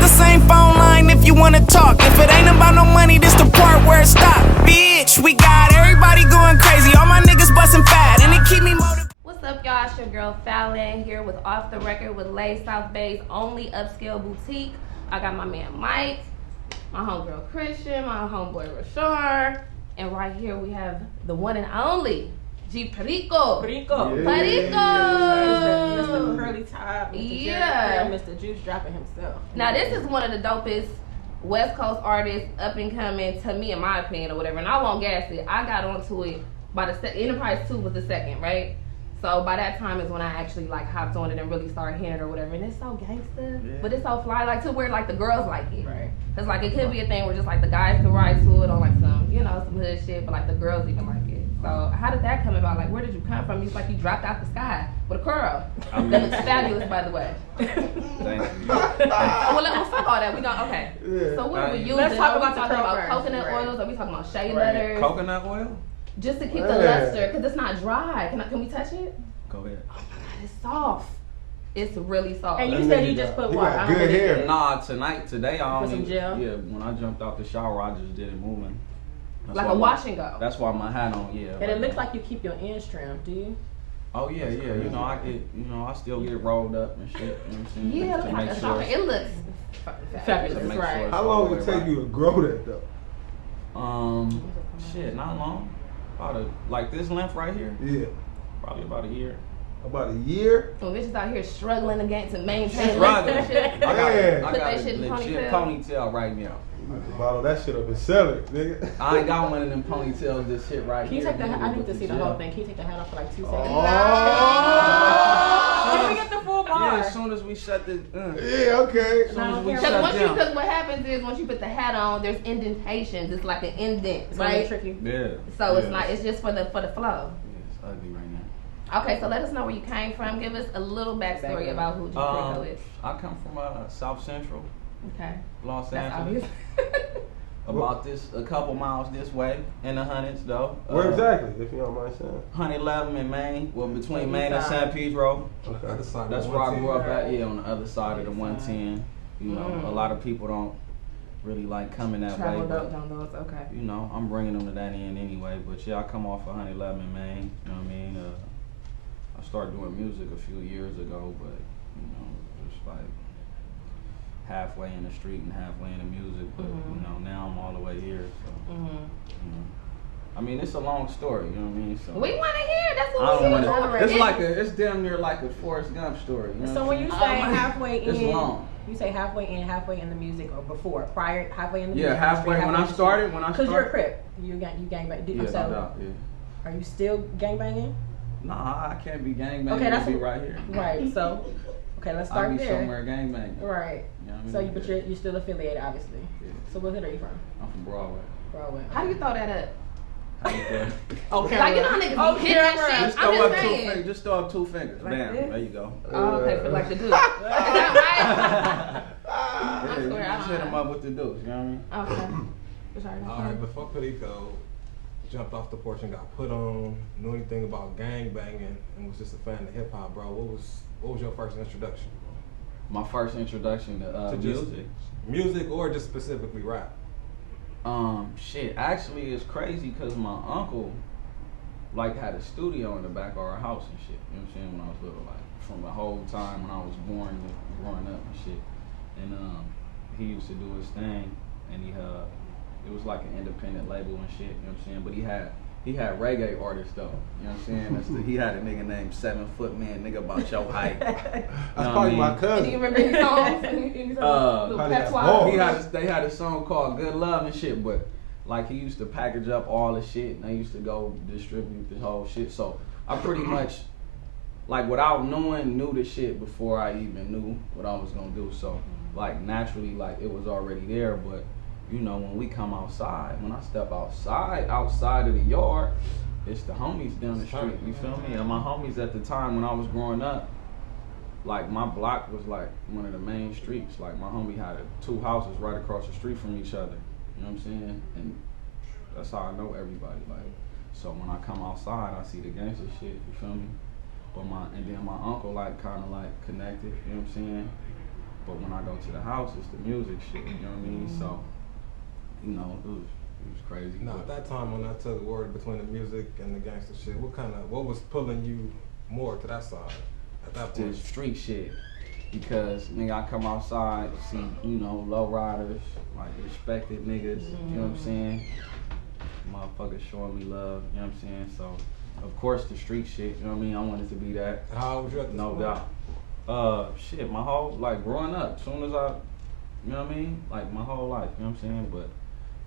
the same phone line if you wanna talk. If it ain't about no money, this the part where it stop. Bitch, we got everybody going crazy. All my niggas bustin' fat, and it keep me motivated. What's up, y'all? It's your girl Fallon here with Off the Record with LACED, South Bay's only upscale boutique. I got my man Mike, my homegirl Christian, my homeboy Rashard, and right here we have the one and only G Perico. Perico. Yeah. Perico. Mr. Curly Top. Mr. Yeah. Mr. Juice dropping himself. Now this is one of the dopest West Coast artists, up and coming, to me in my opinion or whatever. And I won't gas it. I got onto it by the Enterprise 2 was the second, right? So by that time is when I actually like hopped on it and really started hearing it or whatever. And it's so gangster, but it's so fly, like to where like the girls like it. Right. Cause like it could be a thing where just like the guys could ride to it on like some, you know, some hood shit, but like the girls even like it. So how did that come about? Like where did you come from? It's like you dropped out the sky with a curl. That looks fabulous, by the way. Thank you. Well, fuck all that. We got okay. Yeah. So what are we using? Let's talk about talking about coconut oils. Are we talking about shea butters? Coconut oil? Just to keep the luster, cause it's not dry. Can we touch it? Go ahead. Oh my god, it's soft. It's really soft. And you said you just put what? Good hair. Nah, today I put only. Some gel? Yeah, when I jumped out the shower, I just did it moving. That's like a wash and go. That's why my hat on. Yeah. And it looks like you keep your ends trimmed. Do you? Oh yeah. You know I get. You know I still get rolled up and shit. You know what I'm saying? Yeah, to like make a sure. it looks fabulous, make right? sure How long did it take you to grow that though? Shit, not long. Like this length right here. Yeah. Probably about a year. About a year? So bitches out here struggling again to maintain Struggling. length and shit. I got Put that a shit in legit ponytail right now. You need to bottle that shit up and sell it, nigga. I ain't got one of them ponytails. This shit right Can you here. take the hat? I need to see the whole thing. Can you take the hat off for like 2 seconds? Oh. Can we get the full bar? Yeah, as soon as we shut the. Yeah, okay. No, Because what happens is once you put the hat on, there's indentations. It's like an indent, It's right? tricky. Yeah. So it's not. It's just for the flow. Yeah, it's ugly right now. Okay, so let us know where you came from. Give us a little backstory about who G Perico is. I come from South Central, Okay. Los That's Angeles. obvious. About a couple miles this way, in the hundreds though. Where exactly, if you don't mind saying? 111 in Maine, well between Maine and San Pedro. Okay. That's where I grew up at. Yeah, on the other side of the 110. You know, a lot of people don't really like coming that way, but don't know. It's okay. you know, I'm bringing them to that end anyway. But yeah, I come off 111 in Maine. You know what I mean? I started doing music a few years ago, but you know, just like halfway in the street and halfway in the music. But you know, now I'm all the way here. So, you know, I mean, it's a long story. You know what I mean? So We want to hear. That's I what don't we want want. to. It's damn near like a Forrest Gump story. You know So what when I'm you saying? say halfway in, It's long. you say halfway in the music or before, prior, halfway in the music. Yeah, halfway when I started. Because you're a Crip. You gang bang. Yeah, So no doubt, yeah. are you still gang banging? Nah, I can't be gangbanging. Okay, that's be right here. Right. So, okay, let's I'll start be there. somewhere gangbanging. Right. You know what I mean? So, but you're still affiliated, obviously. Yeah. So, what hood are you from? I'm from Broadway. Broadway. How do you throw that up? How you doing? Okay. Like, you know how niggas be hitting that Just shit? throw I'm up just 2 saying. fingers. Just throw up 2 fingers. Like Bam. this? There you go. Oh, okay, for like the dude. Is that Yeah, swear, you I just don't hit them know. up with the deuce. You know what I mean? right? Okay. Sorry, All right, before Perico jumped off the porch and got put on, knew anything about gang banging, and was just a fan of hip hop, bro, what was your first introduction? My first introduction to just music. Music or just specifically rap? Shit. Actually, it's crazy because my uncle like had a studio in the back of our house and shit. You know what I'm saying? When I was little, like from the whole time when I was born and growing up and shit. And he used to do his thing, and it was like an independent label and shit. You know what I'm saying? But he had reggae artists though. You know what I'm saying? He had a nigga named 7 Foot Man, nigga about your height. That's probably my cousin. Do you remember any songs? Any songs? Little patois? They had a song called Good Love and shit, but like he used to package up all the shit and they used to go distribute the whole shit. So I pretty much, like without knowing, knew the shit before I even knew what I was gonna do. So like naturally, like it was already there. But you know, when we come outside, when I step outside of the yard, it's the homies down the street. You feel me? And my homies at the time when I was growing up, like my block was like one of the main streets. Like my homie had 2 houses right across the street from each other. You know what I'm saying? And that's how I know everybody. Like, so when I come outside, I see the gangster shit. You feel me? But then my uncle like kind of like connected. You know what I'm saying? But when I go to the house, it's the music shit. You know what I mean? So, you know, it was crazy. Now, at that time when I took word between the music and the gangster shit, what was pulling you more to that side at that point? The street shit. Because, nigga, I come outside, see, you know, low riders, like respected niggas, you know what I'm saying? Motherfuckers showing me love, you know what I'm saying? So, of course, the street shit, you know what I mean? I wanted to be that. How old was you at this No point? doubt. Shit, my whole, like, growing up, soon as I, you know what I mean? Like, my whole life, you know what I'm saying? But,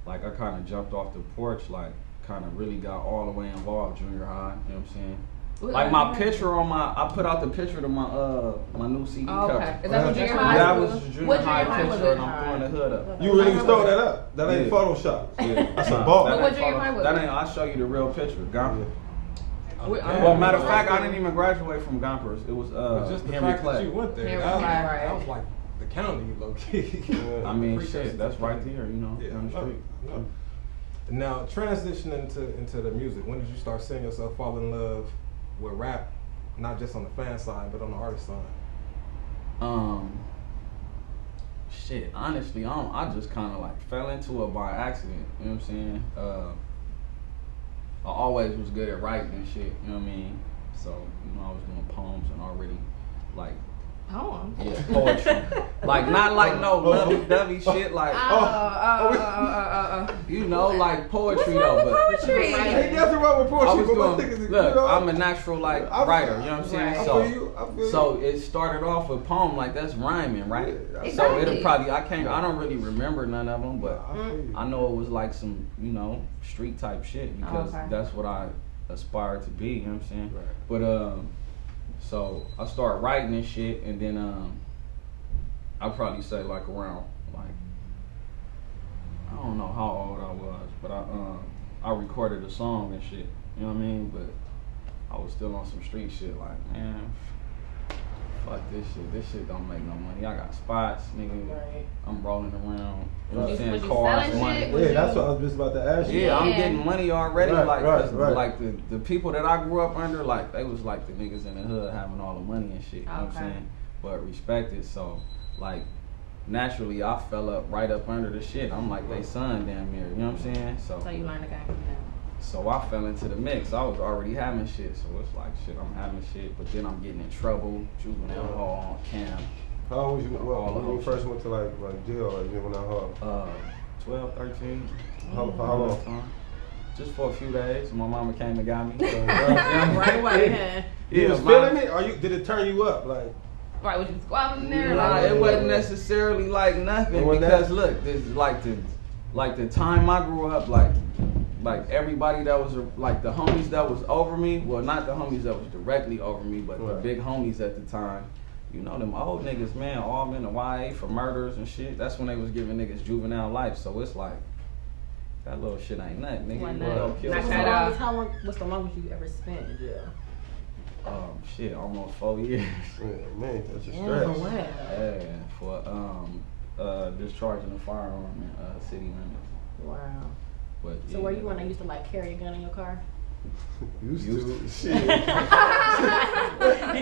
like, I kind of jumped off the porch, like, kind of really got all the way involved junior high, you know what I'm saying? Like my picture on I put out the picture to my my new CD cover. Okay. Is that what junior high? That was the junior What high junior high was picture, it? and I'm throwing the hood up. You really stole that up. That ain't Photoshop. Yeah, That's a ball. But what junior high was That it? ain't. I'll show you the real picture. Gompers. Well, Matter of fact, I didn't even graduate from Gompers. It was just the Henry fact Clay. that you went there. Henry That was, Clay, right. that was like the county, low key. I mean, shit, that's right there, you know, Yeah, down the street. no. Now, transitioning into the music, when did you start seeing yourself fall in love with rap, not just on the fan side, but on the artist side? Shit, honestly, I just kind of like fell into it by accident, you know what I'm saying? I always was good at writing and shit, you know what I mean? So, you know, I was doing poems and already, like, Poem. yeah, poetry. Like, not like no lovey-dovey shit, like, you know, like poetry though, but Poetry. Ain't nothing wrong with I poetry, was but my doing, niggas, look, you know, I'm a natural like writer, you know what I'm saying? Right. I So, feel you. I feel so it started off with poem, like that's rhyming, right? Yeah, So it'll Exactly. probably, I don't really remember none of them, but I feel you. I know it was like some, you know, street type shit because Okay. that's what I aspired to be, you know what I'm saying? Right. But so I started writing and shit, and then I'd probably say like around like I don't know how old I was, but I recorded a song and shit, you know what I mean? But I was still on some street shit, like man, fuck this shit don't make no money. I got spots, nigga. Right. I'm rolling around, you know what I'm Was saying? you Cars, selling money. shit? Yeah, that's what I was just about to ask you. Yeah, I'm Yeah. getting money already. Right, like, right, 'cause, right. like the people that I grew up under, like they was like the niggas in the hood having all the money and shit. You know what I'm Okay. saying? But respected. So, like, naturally, I fell up right up under the shit. I'm like they son damn near. You know what I'm saying? So you learned the game from them. So I fell into the mix. I was already having shit. So it's like shit. I'm having shit, but then I'm getting in trouble. Juvenile hall, camp. How old was you All when the you whole first shit. went to like jail or you went out hard? 12, 13. For how long? Just for a few days. My mama came and got me. Right away. You was feeling it, or did it turn you up? Like, Right, was you squabbling there? Nah, Like, it wasn't necessarily like nothing It wasn't because that? look, this like the time I grew up, like everybody that was like the homies that was over me. Well, not the homies that was directly over me, but the Right. big homies at the time. You know them old niggas, man, all been to YA for murders and shit. That's when they was giving niggas juvenile life. So it's like that little shit ain't nothing, nigga. Wasn't You nothing. go kill Not somebody. that What's the longest you ever spent in jail? Shit, almost 4 years. man, that's a Yeah, stress. for what? Yeah, for discharging a firearm in city limits. Wow. But So yeah. were you one that used to like carry a gun in your car? Used Used to. to. Shit. You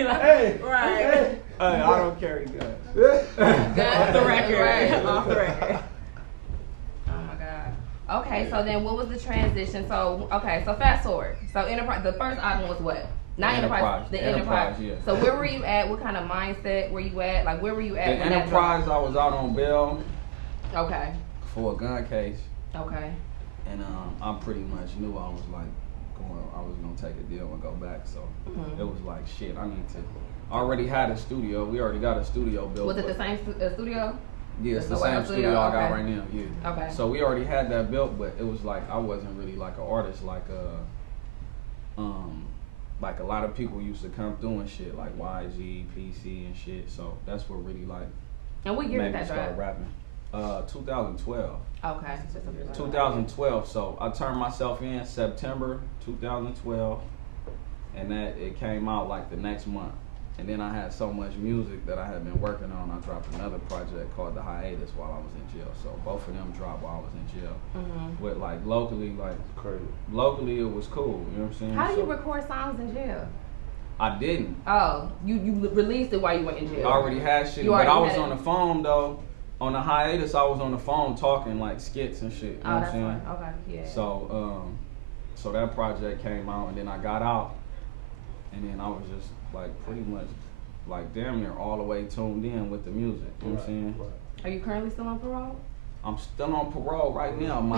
know? Hey. Right. Hey, I don't carry guns. Off the record. Right. Off the record. oh my god. Okay, so then what was the transition? So so fast forward. So Enterprise, the first album was what? Not Enterprise. The Enterprise. Yeah. So where were you at? What kind of mindset were you at? Like where were you The at? when that Enterprise, I was out on bail dropped? Okay. for a gun case, Okay. and I pretty much knew I was like I was gonna take a deal and go back. So it was like shit. I need to. I already had a studio. We already got a studio built. Was it the but- same studio? Yeah, it's the The same White studio Studio, I got okay. right now. Yeah. Okay. So we already had that built, but it was like I wasn't really like an artist, like a lot of people used to come through and shit, like YG, PC and shit. So that's what really like And what year made did me that start drop? rapping. 2012. Okay. 2012. So I turned myself in September 2012, and that it came out like the next month. And then I had so much music that I had been working on. I dropped another project called The Hiatus while I was in jail. So both of them dropped while I was in jail. But like locally, Crazy. locally it was cool. You know what I'm saying? How do you So record songs in jail? I didn't. Oh, you released it while you were in I jail. already had shit, You but I already was had on it. the phone though. On the hiatus, I was on the phone talking like skits and shit. You know Oh, what that's I'm saying? fine. Okay, yeah. So that project came out, and then I got out, and then I was just like pretty much like damn near all the way tuned in with the music. You know what I'm saying? Are you currently still on parole? I'm still on parole right now. I'm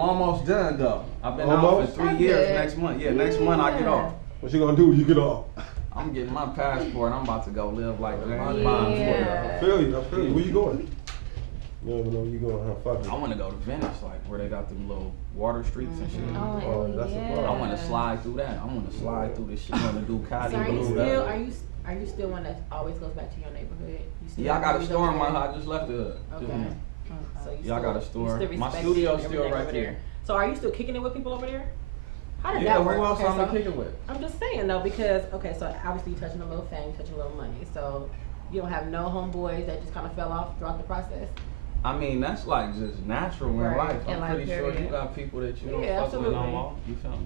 almost done though. I've been out Almost? for 3 That's years. good. Next month, next month I get off. What you gonna do when you get off? I'm getting my passport. I'm about to go live like James Yeah. Bond. I feel you. Where you going? You don't even know where you going, huh? Fuck it. I want to go to Venice, like where they got them little water streets and shit. Oh, that's a yeah. problem. I want to slide through that. I want to slide through this shit on the Ducati. So Blue. are you still one that always goes back to your neighborhood? You still Yeah, I got a movies store in over my there? house. I just left the hood. Okay. So you Yeah, I still, got a store. you still My respect studio's still everything right over there. So are you still kicking it with people over there? How did Yeah, that who work? else Okay, I'm so gonna kick it with? I'm just saying though, because so obviously you touching a little fame, touching a little money. So you don't have no homeboys that just kind of fell off throughout the process. I mean, that's like just natural in Right. life. In I'm life, pretty sure you period. got people that you don't Yeah, fuck with no absolutely. more. You feel me?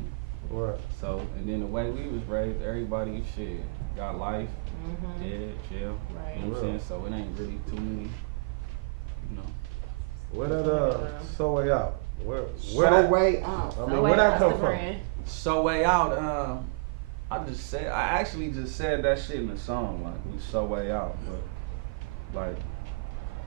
Right. So, and then the way we was raised, everybody shit got life, Mm-hmm. dead, jail. Right. You know what I'm saying? So it ain't really too many, you know. Where that So Way Out? Where So that Way Out. I mean, where that come from? So Way Out, I actually just said that shit in the song, like, we so way out, but, like,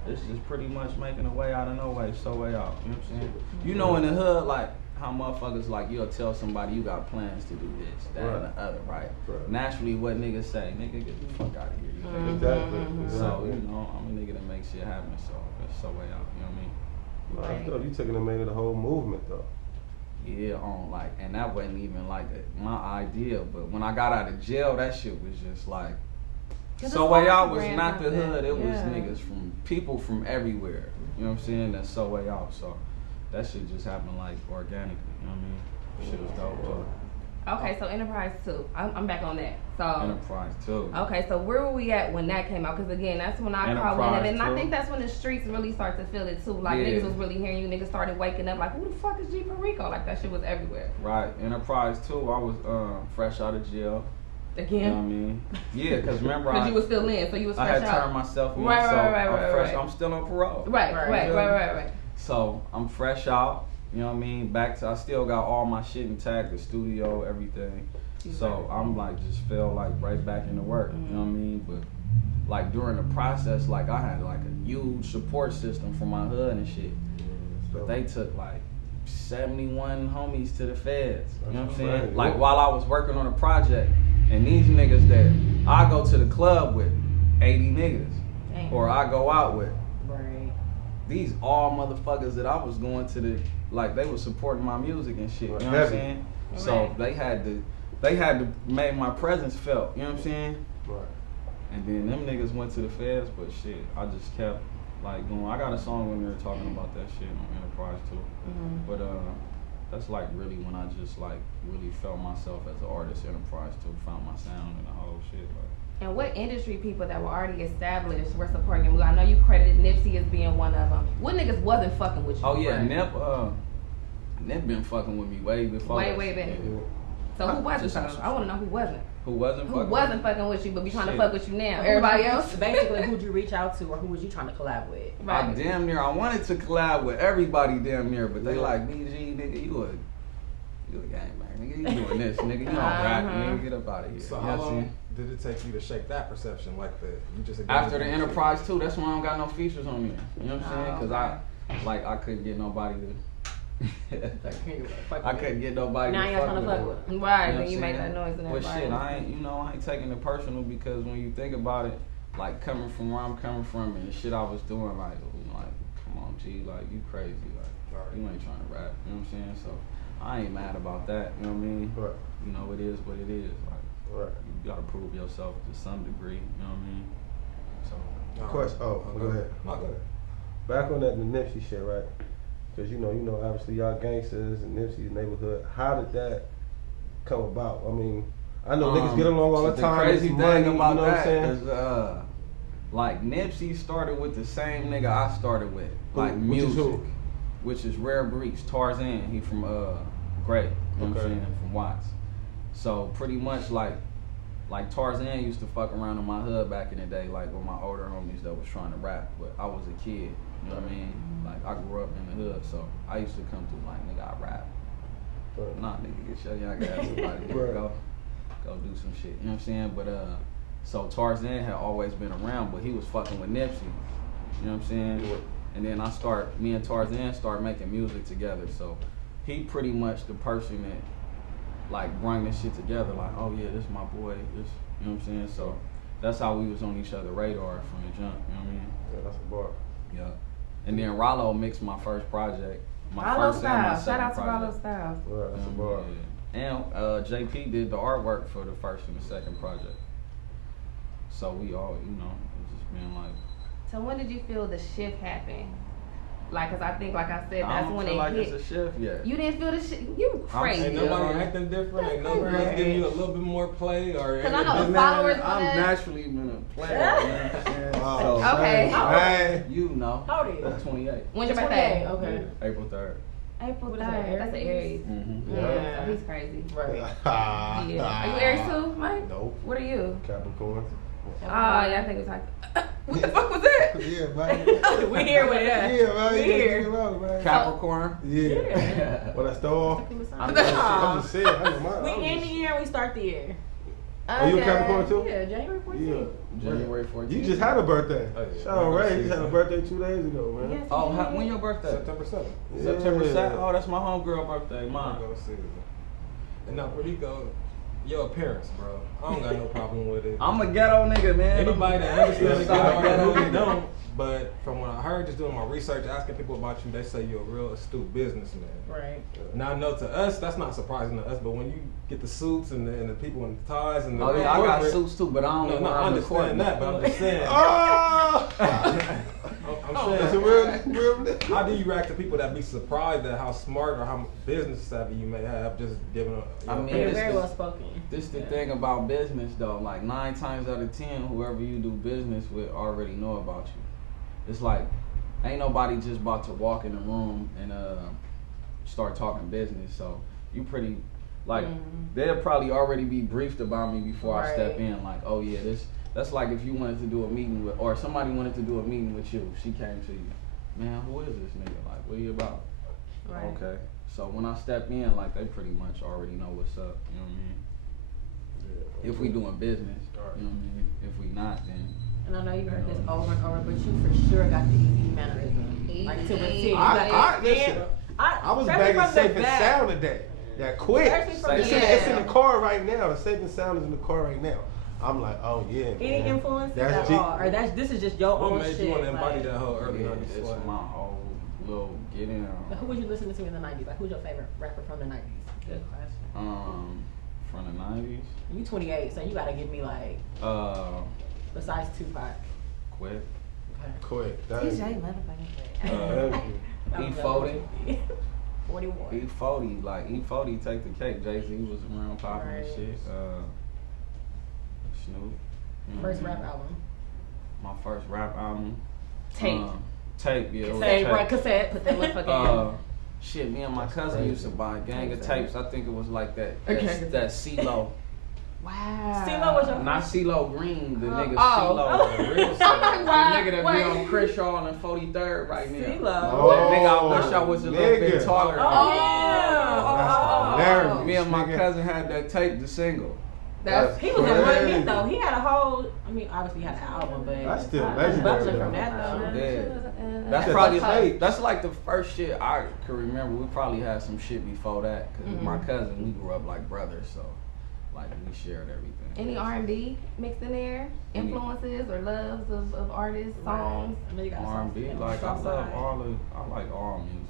it's just pretty much making a way out of no way, so way out, you know what I'm saying? You know in the hood, like, how motherfuckers, like, you'll tell somebody you got plans to do this, that, and the other, right? Naturally, what niggas say, nigga, get the fuck out of here, you know? Exactly. So, you know, I'm a nigga that makes shit happen, so that's so way out, you know what I mean? I thought you taking and made it a whole movement though. Yeah, and that wasn't even like my idea, but when I got out of jail, that shit was just like, So Way Out was not the hood, it was niggas from, people from everywhere, you know what I'm saying, that's So Way Out, so that shit just happened like organically, you know what I mean, shit was dope, too. Okay, so Enterprise 2, I'm back on that. So Enterprise 2. Okay, so where were we at when that came out? Because again, that's when I caught wind of it, and I think that's when the streets really start to feel it too. Like niggas was really hearing you, niggas started waking up like, who the fuck is G Perico? Like that shit was everywhere. Right, Enterprise 2, I was fresh out of jail. Again? You know what I mean? Yeah, because remember Because you was still in, so you was fresh I had out. turned myself in, Right, so right. I'm still on parole. Right. So I'm fresh out, you know what I mean? I still got all my shit intact, the studio, everything. So I'm like, just fell like right back into work, you know what I mean? But like during the process, like I had like a huge support system from my hood and shit. But they took like 71 homies to the feds, you know what I'm saying? Like while I was working on a project, and these niggas that I go to the club with, 80 niggas, or I go out with. These all motherfuckers that I was going to like they was supporting my music and shit, you know what I'm saying? So they had to make my presence felt, you know what I'm saying? Right. And then them niggas went to the feds, but shit, I just kept like going. I got a song when they were talking about that shit on Enterprise too. But that's like really when I just like really felt myself as an artist. Enterprise too, found my sound and the whole shit. Like. And what industry people that were already established were supporting you? I know you credited Nipsey as being one of them. What niggas wasn't fucking with you? Oh yeah, Nip been fucking with me way before. Way back. So who wasn't fucking? I want to know who wasn't. Who wasn't fucking with you, but be trying to fuck with you now? Everybody else? Basically, who'd you reach out to, or who was you trying to collab with? Right. I wanted to collab with everybody damn near, but they like, BG, nigga, you a gangbanger, nigga, you doing this, nigga, you don't rap, nigga, get up out of here. So how long did it take you to shake that perception like that? You just after the Enterprise 2, that's when I don't got no features on me. You know what I'm saying? Because I couldn't get nobody to. I couldn't get nobody now to you're fuck trying to with fuck it. with. Right, You know then you what I'm make that saying? noise and But everybody. shit, I ain't taking it personal because when you think about it, like coming from where I'm coming from and the shit I was doing, like come on, G, like you crazy, like you ain't trying to rap. You know what I'm saying? So I ain't mad about that. You know what I mean? Right. You know it is what it is. Like you gotta prove yourself to some degree. You know what I mean? So. Question. Go ahead. No, go ahead. Back on that the Nipsey shit, right? Because you know, obviously y'all gangsters and Nipsey's neighborhood. How did that come about? I mean, I know niggas get along all the time. The crazy money, thing about you know that what I'm is, like Nipsey started with the same nigga I started with, like Which is music, who? which is Rare Breach, Tarzan. He from Gray, you know what I'm saying, from Watts. So pretty much like Tarzan used to fuck around in my hood back in the day, like with my older homies that was trying to rap, but I was a kid, you know what I mean? Like I grew up in the hood, so I used to come through like, nigga, I rap. Nah, nigga, get your young ass somebody go do some shit, you know what I'm saying? But so Tarzan had always been around, but he was fucking with Nipsey, you know what I'm saying? And then me and Tarzan start making music together, so he pretty much the person that like bring this shit together, like, oh yeah, this my boy, this, you know what I'm saying? So that's how we was on each other's radar from the jump, you know what I mean? Yeah, that's a bar. Yeah. And then Rollo mixed my first project. Rollo Style. Shout out to Rollo Style. Right, that's a bar. Yeah. And JP did the artwork for the first and the second project. So we all, you know, it's just been like. So when did you feel the shift happen? Like, cause I think, like I said, I that's don't when feel it like hit. it's a shift yet. You didn't feel the shit. You crazy. Ain't nobody acting different. Ain't nobody else giving you a little bit more play or. Cause I know the followers. I'm naturally been a player. You know what I'm saying? So, Okay. Hey. you know. How old are you? I'm 28. When's your birthday? Okay. April 3rd. April What is that, 3rd. That's an Aries. Mm-hmm. Yeah, so he's crazy. Right. Yeah. Are you Aries too, Mike? Nope. What are you? Capricorn. Oh, yeah, I think it's like. What the fuck was that? Yeah, man. We here with that. Yeah, man. We You here. gotta get it out, man. Capricorn. Yeah. When I start off, I'm I'm just saying. I know mine. We I'm end just- the year and we start the year. Oh, you a Capricorn too? Yeah, January 14th. Yeah. January 14th. You just had a birthday. Oh, yeah. Sean Ray, you just had a birthday 2 days ago, man. Yes, Oh, we did. when your birthday? September 7th. September Yeah. 2nd. Oh, that's my homegirl birthday. Mine. Go see it. And now, Perico, your appearance, bro. I don't got no problem with it. I'm a ghetto nigga, man. Anybody that understands the Sorry, ghetto ghetto really nigga. don't. But from what I heard, just doing my research, asking people about you, they say you're a real astute businessman. Right. Now I know to us, that's not surprising to us, but when you get the suits and the people in the ties and the Oh yeah, I got corporate- suits too, but I don't No, even I wear them to court. understand that, but I'm just saying. Oh! I'm That's a saying, real nigga. how do you react to people that be surprised at how smart or how business savvy you may have just giving a? I mean, You're it's very the- well spoken. This the thing about business though. Like 9 times out of 10, whoever you do business with already know about you. It's like ain't nobody just about to walk in the room and start talking business. So you pretty like they'll probably already be briefed about me before I step Right. in. Like, oh yeah, that's like if you wanted to do a meeting with, or somebody wanted to do a meeting with you. She came to you, man. Who is this nigga? Like, what are you about? Right. Okay. So when I step in, like they pretty much already know what's up. You know what I mean? If we doing business, you know what I mean? If we not, then And I know you've heard this over and over, but you for sure got the easy mannerism. Like to a T. You got listen, I was especially bagging from the Safe and back. Sound today. That quick. Especially from It's, the it's in back. the car right now. The Safe and Sound is in the car right now. I'm like, oh yeah. Any man. influences That's at G- all? Or this is just your What own made shit. you want to embody like, that whole early yeah, 90s it's swag? my whole little get in. But who was you listening to in the 90s? Like, who's your favorite rapper from the 90s? Good question. From the 90s. You 28, so you gotta give me like, besides Tupac. Quick. Okay. Quick. Thank DJ you. motherfucking Thank you. E40. 41. E40, like E40 take the cake. Jay-Z was around popping and Right. shit. Snoop. You know First what I rap mean? album. My first rap album. Tape. Tape, yeah. it was Cassette, tape. right, cassette. Put that motherfucker Shit, me and my That's cousin crazy. used to buy a gang of Okay. tapes. I think it was like that. Okay. That CeeLo. Wow. CeeLo was your Not CeeLo Green, the nigga Oh. CeeLo. The real I'm CeeLo. like, The why? nigga that Wait. be on Crenshaw and 43rd right now. CeeLo. Oh. That nigga, I wish I was a little bit Nigga. taller. than Oh, him. yeah. That's hilarious. Me and my nigga. cousin had that tape, the single. That's He was a Crazy. one hit though. He had a whole. I mean, obviously he had an album, but That's still I was legendary, bubbling though. from that though. Yeah. That's That's Yeah, probably that's that's like the first shit I could remember. We probably had some shit before that because with my cousin we grew up like brothers, so like we shared everything. Any R&B mixed in there? Any- Influences or loves of artists, songs? I know you got a song R&B, for him, like I love Southside. I like all music.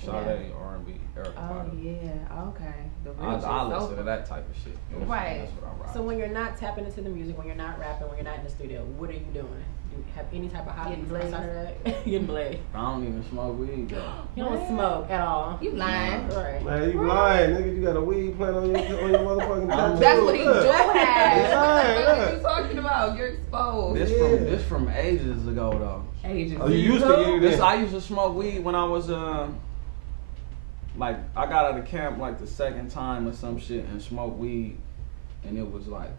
You know what I'm saying? Sade, R&B, Erica Oh Badu. yeah, okay. The real shit. I listen So- to that type of shit. You know what I'm saying? Right. That's what I rock. So when you're not tapping into the music, when you're not rapping, when you're not in the studio, what are you doing? Do you have any type of hobby Getting blazed. outside of that? Getting blazed. I don't even smoke weed though. You don't smoke at all. You lying. Right. Man, you lying, nigga. You got a weed plant on your motherfucking tattoo. That's what he do Look. have. Right, What are look. you talking about? You're exposed. This from ages ago though. Ages. Oh, you used to get it This in. I used to smoke weed when I was like I got out of camp like the second time or some shit and smoked weed, and it was like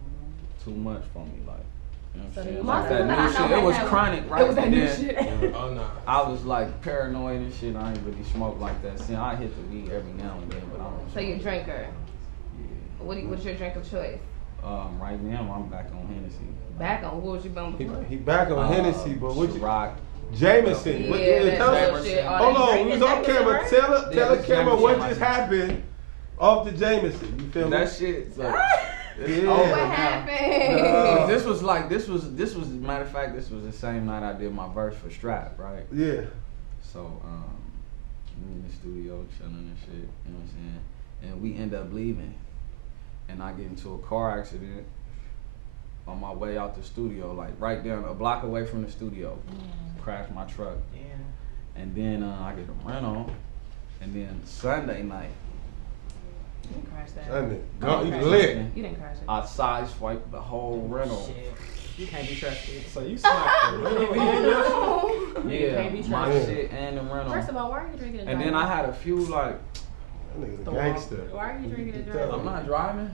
too much for me. Like, you know what I'm saying? Like that new shit. It was chronic, right? It was that new then shit. Oh no. I was like paranoid and shit. I ain't really smoke like that. See, I hit the weed every now and then, but I don't. So you're a drinker. Yeah. What's your drink of choice? Right now I'm back on Hennessy. Back on what was you been before? He back on Hennessy, but what you? Ciroc. Jameson. Yeah, What, that tell us- bullshit. All Hold that on, we was on Jameson, camera. right? Tell the this camera what Jameson just right happened off the Jameson. You feel me? That shit. Like, it's Yeah. over What now. happened? This was matter of fact, this was the same night I did my verse for Strap, right? Yeah. So we in the studio chilling and shit, you know what I'm saying? And we end up leaving, and I get into a car accident on my way out the studio, like right down a block away from the studio. Crashed my truck. And then I get a rental, and then Sunday night You didn't crash that. Sunday. You Go, didn't you crash lit. that. You didn't crash it. I side swiped the whole rental. Shit. You can't be trusted. So you smacked the real Oh, no. Yeah, can't be my trusted. shit and the rental. First of all, why are you drinking and And driving? then I had a few like, That nigga's a gangster. Why are you drinking and You driving? I'm not driving.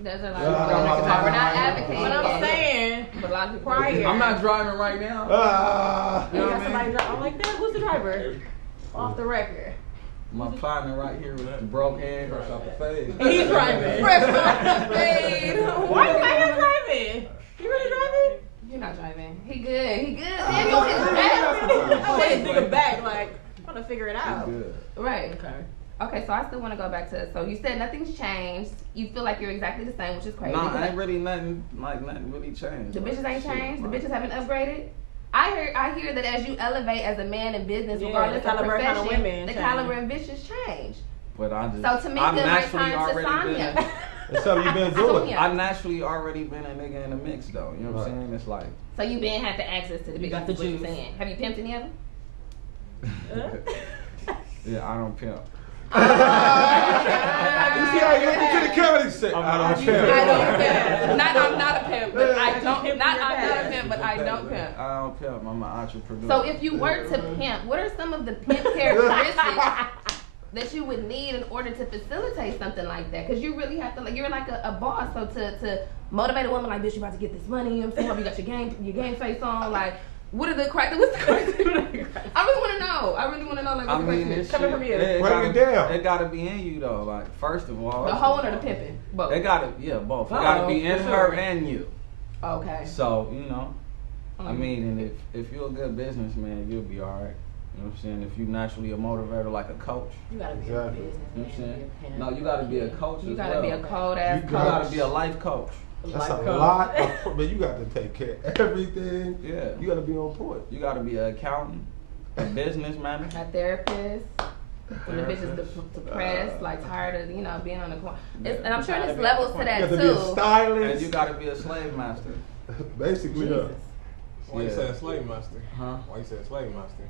There's a lot Yeah, of people. We're not advocating. But I'm saying, But a lot of people. prior. I'm not driving right now. Ah. You got somebody driving. I'm like, that. Who's the driver? Off the record. My partner right here with the broke hand. fresh off the fade. He's driving. Fresh off the fade. Why you out here driving? You really driving? You're not driving. He good. He good. Damn, you on his back. I want his nigga back. Like, I'm trying to figure it out. Good. Right. Okay. Okay, so I still want to go back to, so you said nothing's changed. You feel like you're exactly the same, which is crazy. Nah, ain't really nothing really changed. The bitches ain't Shit, changed. The like- bitches haven't upgraded. I hear that as you elevate as a man in business, Yeah, regardless the of caliber of profession, kind of women the change. caliber of bitches change. But I just, So to me, I good right naturally time to already sign been. you. That's something you been doing. Sonia. I naturally already been a nigga in the mix though. You know what I'm Right. saying? It's like. So you been had the access to the You bitches. got the is what you're juice. saying. Have you pimped any of them? Yeah, I don't pimp. You see how you looked into the camera and said, I don't I care. don't pimp. Not I'm not a pimp, but I don't. Not I'm not a pimp, but I don't pimp. I don't pimp. I'm an entrepreneur. So if you were to pimp, what are some of the pimp characteristics that you would need in order to facilitate something like that? Because you really have to, like, you're like a boss. So to motivate a woman like, bitch, you about to get this money. You know what I'm saying? Hope you got your game face on. Like, what are the criteria? What's the criteria? I really want to know. Like, what's I the mean, criteria? this Coming shit, from you. Break gotta, it down. It gotta be in you though. Like first of all, The hoeing or the pimping? Both. It gotta, both. It gotta be in for her sure. and you. Okay. So you know, I Mhm. mean, and if you're a good businessman, you'll be alright. You know what I'm saying? If you naturally a motivator like a coach, You gotta be Exactly. a business. you know what I'm saying? No, you gotta be a coach You as gotta well. be a cold ass You You gotta coach. be a life coach. That's a lot of, man, you got to take care of everything. Yeah. You got to be on point. You gotta be an accountant, a businessman. A therapist. When the bitch is depressed, like tired of, being on the corner. And I'm sure there's levels to You that got to too. be a And stylist. you gotta be a slave master. Basically, Jesus. Why you Yeah. said slave master? Huh? Why you said slave master?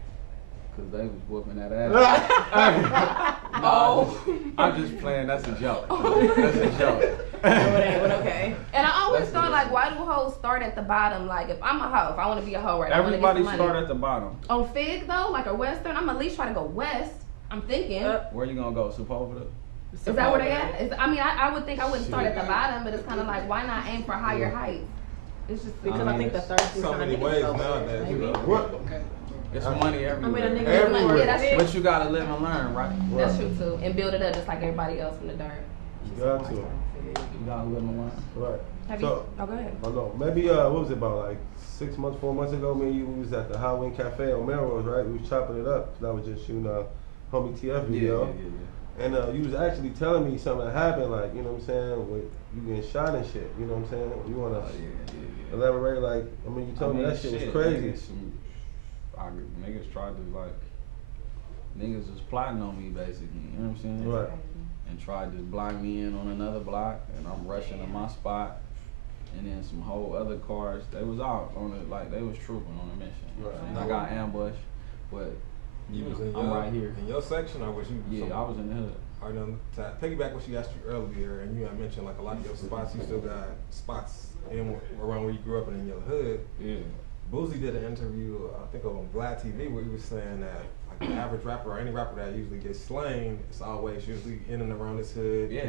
Cause they was whooping that ass. Oh. I'm just playing. That's a joke. That's a joke. Okay. And I always That's thought, it. like, why do hoes start at the bottom? Like, if I'm a hoe, if I want to be a hoe, right? I wanna get Everybody some start money. at the bottom. On Fig, though, like a Western, I'm at least trying to go west. I'm thinking. Where you gonna go? Sepulveda? Is that where they at? I would think I wouldn't start at the bottom, but it's kind of like, why not aim for higher heights? It's just Because I I think mean, the thirsty So kind of many niggas ways go nowadays, there, you maybe. know. What? It's money I mean, a everywhere. nigga Everywhere. Yeah, that's true. But you gotta live and learn, right? That's true too, and build it up just like everybody else from the dirt. You got to. You gotta live and learn. Right. Have So, you? Oh, go ahead. I don't know. Maybe, what was it, about like 4 months ago, me and you was at the Halloween Cafe on Melrose, right? We was chopping it up. That was just shooting a homie TF video. And you was actually telling me something that happened, like, you know what I'm saying, with you getting shot and shit. You know what I'm saying? You want to elaborate, like, I mean, you told me that shit was crazy. Niggas tried to, like, niggas was plotting on me, basically. You know what I'm saying? Right. And tried to blind me in on another block, and I'm rushing to my spot. And then some whole other cars, they was out on it, like, they was trooping on a mission. You know what I'm saying? I got ambushed, but You was in I'm your, right here. in your section, or was you? Yeah, I was in the hood. Or no, to piggyback what she asked you earlier, and you had mentioned like a lot of your spots, you still got spots in around where you grew up and in your hood. Yeah. Boozy did an interview, I think on Vlad TV, where he was saying that I the average rapper or any rapper that usually gets slain, it's always usually in and around his hood. Yeah.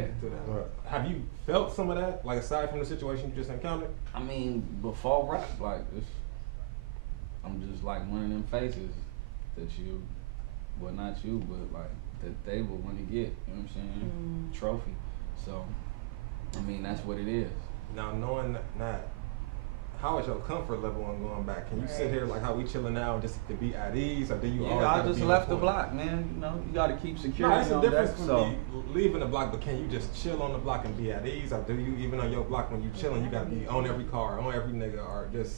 Right. Have you felt some of that, like aside from the situation you just encountered? I mean, before rap, like I'm just like one of them faces that you, well not you, but like that they would want to get. You know what I'm saying? Trophy. So, I mean, that's what it is. Now knowing that, how is your comfort level on going back? Can you sit here like how we chilling now and just to be at ease, or do you always I gotta just be left on the point? block, man. You know, you gotta keep No, security it's a on difference deck. from So, me leaving the block, but can you just chill on the block and be at ease, or do you even on your block when you chilling, you gotta be on every car, on every nigga, or just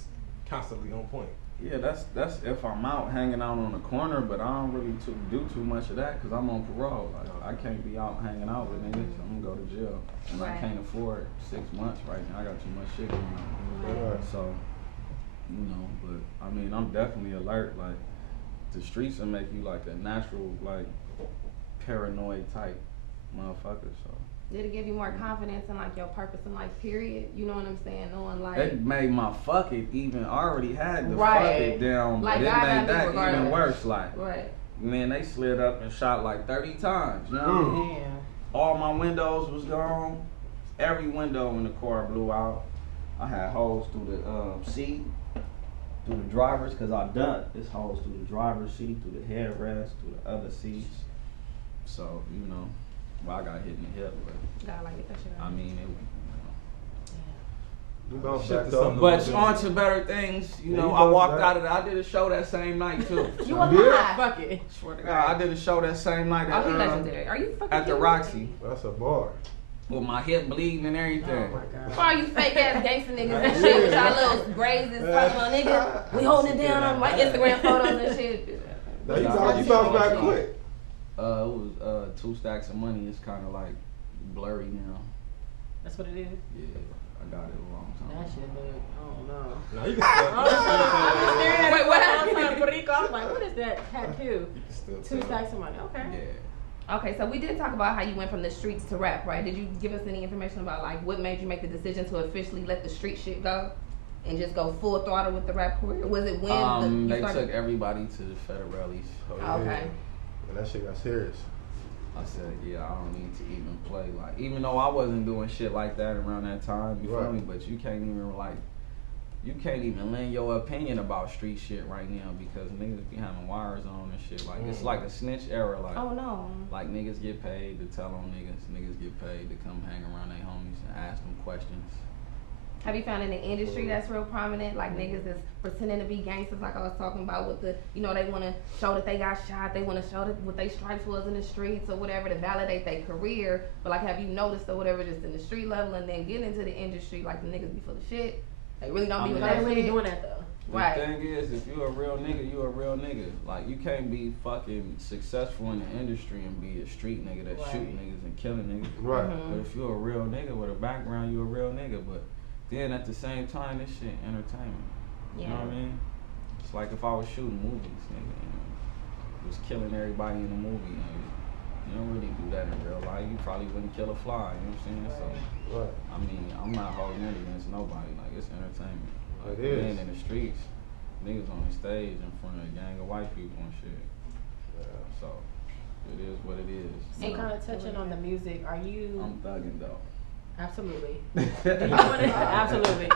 constantly on point? yeah, that's if I'm out hanging out on the corner, but I don't really do too much of that because I'm on parole. Like, I can't be out hanging out with niggas. I'm gonna go to jail, and I Right. can't afford 6 months right now. I got too much shit going on. Right. So, you know, but I mean, I'm definitely alert. Like, the streets will make you like a natural, like, paranoid type motherfucker. So. Did it give you more confidence in like your purpose in life, period? You know what I'm saying? Knowing like It made my fuck it even. I already had the Right. fuck it down, Like, but it God got made me that regardless. even worse. Like, right. man, they slid up and shot like 30 times. You know what I mean? Damn. All my windows was gone. Every window in the car blew out. I had holes through the seat, through the driver's, cause I dunked. This holes through the driver's seat, through the headrest, through the other seats. So, you know, well, I got hit in the hip, but Gotta like get that shit out. I mean, it. You bounce Shift back to up. something But Yeah. on to better things, you Yeah, know. you I bounce walked back. out of that. I did a show that same night too. You Yeah. alive? Fuck it. Swear to God, I did a show that same night Oh, he at, legendary. Are you fucking at the kidding me? Roxy That's a bar. with my hip bleeding and everything. Oh my god. For all you fake ass gangster niggas and shit with y'all little braids and stuff on nigga, we holding it down on like Instagram photos and shit. Now you Yeah, bounce, you bounce back quick. It was 2 stacks of money. It's kind of like blurry now. That's what it is. Yeah, I got it a long time. That shit look, I don't know. No, you can still, Wait, what happened? Puerto Rico, I was like, what is that tattoo? you can still 2 tell. stacks of money, okay. Yeah. Okay, so we did talk about how you went from the streets to rap, right? Did you give us any information about like what made you make the decision to officially let the street shit go and just go full throttle with the rap career? Was it when you They started? took everybody to the federales. Oh, okay. And that shit got serious. I said, yeah, I don't need to even play. Like, even though I wasn't doing shit like that around that time, you feel Right. me? But you can't even lend your opinion about street shit right now because niggas be having wires on and shit. Like, it's like a snitch era. Like, Oh no. like niggas get paid to tell on niggas. Niggas get paid to come hang around their homies and ask them questions. Have you found in the industry that's real prominent, like niggas is pretending to be gangsters, like I was talking about with the, you know, they want to show that they got shot, they want to show that what they stripes was in the streets or whatever to validate their career. But like, have you noticed or whatever, just in the street level and then getting into the industry, like the niggas be full of shit. They really don't be with But that they really shit. doing that though. The Right. thing is, if you a real nigga, you a real nigga. Like, you can't be fucking successful in the industry and be a street nigga that Right. shoot niggas and killing niggas. Right. Mhm. But if you're a real nigga with a background, you a real nigga. But then at the same time, this shit entertainment. You know what I mean? It's like if I was shooting movies, nigga, you know, was killing everybody in the movie. You don't really do that in real life. You probably wouldn't kill a fly. You know what I'm saying? So, Right. I mean, I'm not holding it against nobody. Like, it's entertainment. Like, It is. being in the streets, niggas on the stage in front of a gang of white people and shit. Yeah. So, it is what it is. And kind of touching on the music, are you I'm thugging though. absolutely? Do you wanna, absolutely.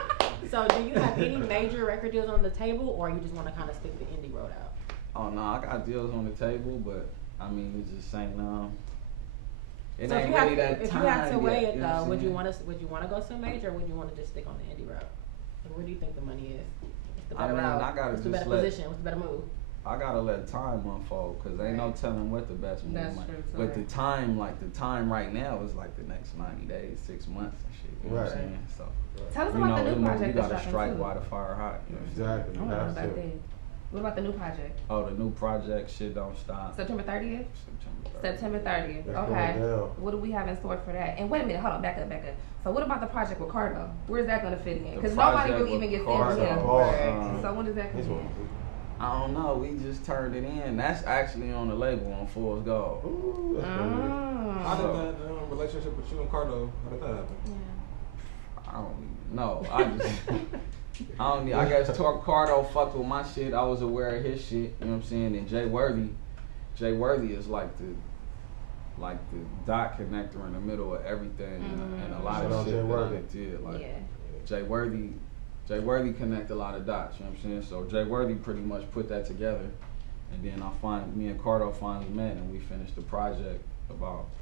So, do you have any major record deals on the table, or you just want to kind of stick the indie road out? Oh no, I got deals on the table, but I mean, it just ain't it So ain't if you have, really that if time you have to yet, weigh it you know though, what would I'm you saying? want to go so major, or would you want to just stick on the indie route? Like, where do you think the money is? What's the I better mean, route? I gotta What's the just better let- position? What's the better move? I gotta let time unfold, cause ain't no Right. telling what the best move That's might. true, too. But the time, like the time right now is like the next 90 days, 6 months and shit. You know what I'm Right. saying? So, Tell us you about know, the them new moves, project you that's gotta dropping strike too. while the fire hot. You know what I'm saying? Exactly. I You don't know have about to. that. What about the new project? Oh, the new project, shit don't stop. September 30th? September 30th. That's Okay. going down. What do we have in store for that? And wait a minute, hold on, back up. So what about the project with Cardo? Where's that gonna fit in? The Because nobody project really with even gets Cardo, into him. Right. So when does that come This in? one. I don't know. We just turned it in. That's actually on the label on Fool's Gold. Ooh, that's good. How did Oh. that relationship with you and Cardo, how did that happen? Yeah. I don't even know. I just, I don't. I guess Cardo fucked with my shit. I was aware of his shit. You know what I'm saying? And Jay Worthy, Jay Worthy is like the dot connector in the middle of everything, and a lot of shit that I did. Like Jay Worthy connect a lot of dots. You know what I'm saying? So Jay Worthy pretty much put that together, and then me and Cardo finally met, and we finished the project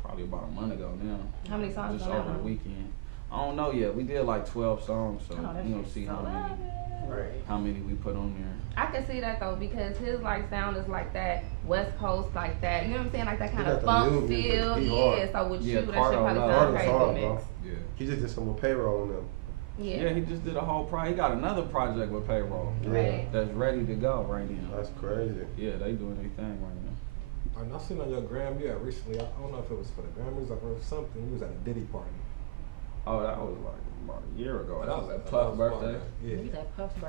probably about a month ago now. How many songs? Just over the weekend. I don't know yet. We did like 12 songs, so you know, see how many we put on there. I can see that though, because his like sound is like that West Coast, like that. You know what I'm saying? Like that kind of funk feel. Yeah. So with you, that shit probably sound crazy mixed. Yeah. He just did some more payroll on them. Yeah. He just did a whole he got another project with payroll. Right. That's ready to go right now. That's crazy. Yeah, they doing their thing right now. I seen on your gram, recently, I don't know if it was for the Grammys or something, you was at a Diddy party. Oh, that was like about a year ago. That was at Puff's Puff's birthday. Yeah.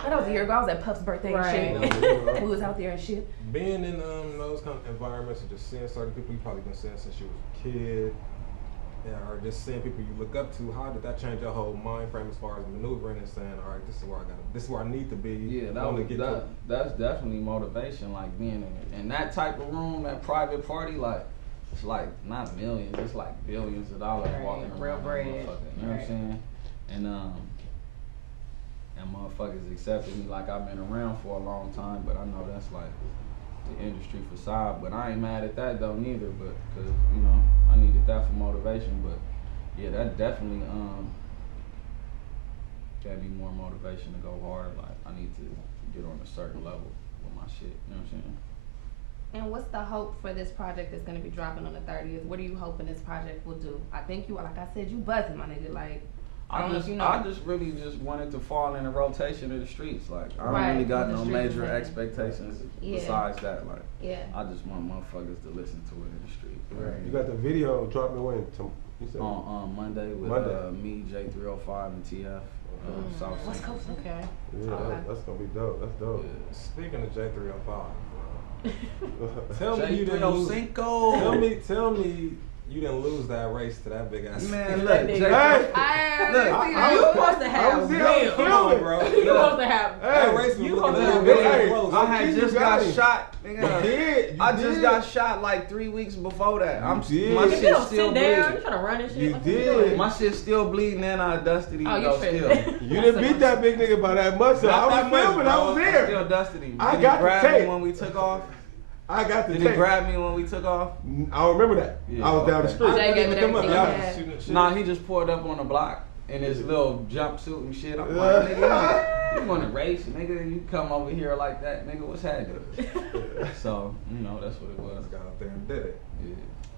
That was a year ago. I was at Puff's birthday and shit. We was out there and shit. Being in those kind of environments and just seeing certain people you probably been seeing since you was a kid, or just seeing people you look up to, how did that change your whole mind frame as far as maneuvering and saying, all right, this is where I need to be. Yeah, that's definitely motivation. Like being in that type of room, that private party, like it's like not millions, it's like billions of dollars walking around. Real bread. You know what I'm saying? And motherfuckers accepted me like I've been around for a long time, but I know that's like the industry facade. But I ain't mad at that though neither, but cause you know I needed that for motivation. But yeah, that definitely gave me more motivation to go hard. Like I need to get on a certain level with my shit. You know what I'm saying? And what's the hope for this project that's gonna be dropping on the 30th? What are you hoping this project will do? I think you, like I said, you buzzing, my nigga. Like I just really wanted to fall in the rotation of the streets. Like I don't really got no major expectations besides that. Like I just want motherfuckers to listen to it in the street. Right. You got the video dropping when? You said on Monday with me, J305 and TF. South West Coast, okay. Yeah, that's gonna be dope. That's dope. Yeah. Speaking of J305, tell me you didn't lose. Tell me you didn't lose that race to that big ass. Man, look, you supposed to have win, bro. You supposed to have. That race was close. I had just got shot. Nigga. I just got shot like 3 weeks before that. My If shit still bleeding. You trying to run and shit? You did. My shit still bleeding and I dusted him you still. You didn't beat that big nigga by that much. So I was filming. I was there. Still dusted him. I Did got he grab the tape me when we took off? I got the Did tape. he grab me when we took off? I don't remember that. Yeah, I was down the street. Jay gave it everything he had. Nah, he just pulled up on the block in his little jumpsuit and shit. I'm like, nigga, you want to race, nigga? You come over here like that, nigga? What's happening? So, you know, that's what it was. Got out there and did it. Yeah.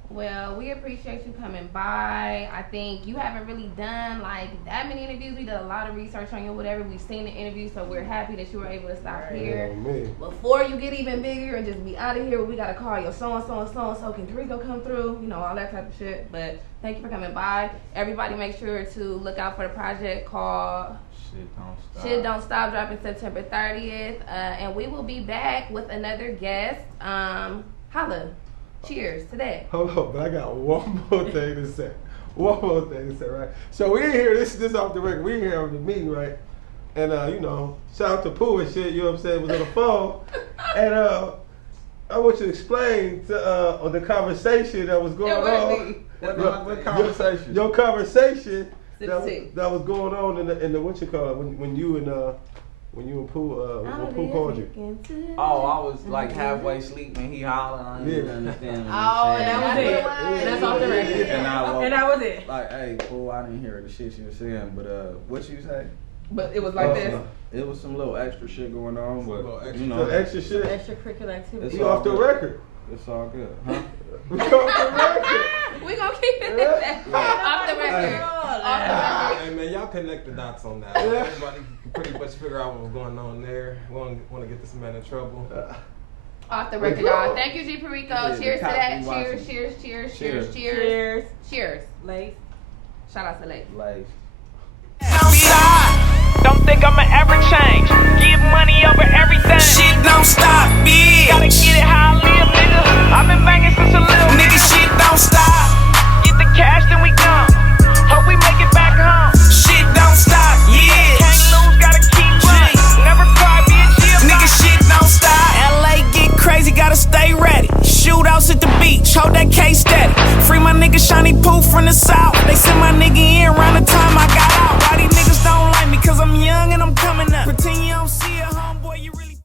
Well, we appreciate you coming by. I think you haven't really done like that many interviews. We did a lot of research on you, whatever. We've seen the interview, so we're happy that you were able to stop here. Before you get even bigger and just be out of here, we gotta call you so and so and so and so. Can Perico come through? You know, all that type of shit. But thank you for coming by. Everybody, make sure to look out for the project called Shit Don't Stop, dropping September 30th. And we will be back with another guest. Holla. Cheers to that. Hold on, but I got one more thing to say. Right? So we here, this off the record, we here on the meeting, right? And you know, shout out to Pooh and shit, you know what I'm saying, was on the phone. And I want you to explain to on the conversation that was going on. What conversation? Your conversation that was going on in the what you call it, when you and Pooh, when Pooh called you. Oh, I was like halfway asleep and he hollered. I didn't understand. Oh, and that was it. And that's off the record. And that was it. Like, hey, Pooh, I didn't hear the shit she was saying, but what you say? But it was like this. It was some little extra shit going on, but you know, some extra shit. Extracurricular activity. We off the record. It's all good, huh? We off the record. We gonna keep it at that. Off the record. Hey man, y'all connect the dots on that. Everybody can pretty much figure out what was going on there. We want to get this man in trouble. Off the record, y'all. Thank you, G Perico. Yeah, cheers to that. watching. Cheers. Lace. Shout out to Lace. Don't stop. Don't think I'ma ever change. Give money over everything. Shit don't stop, bitch. Gotta get it how I live, nigga. I've been banging since a little nigga. Shit don't stop. Get the cash, then we gone. Hope we make it back home. Shit don't stop, yeah. Can't lose, gotta keep running. Never cry, be a chill. Nigga, shit don't stop. LA get crazy, gotta stay ready. Shoot out. house at the beach, hold that case steady. Free my nigga Shiny Pooh from the south. They sent my nigga in around the time I got out. Why these niggas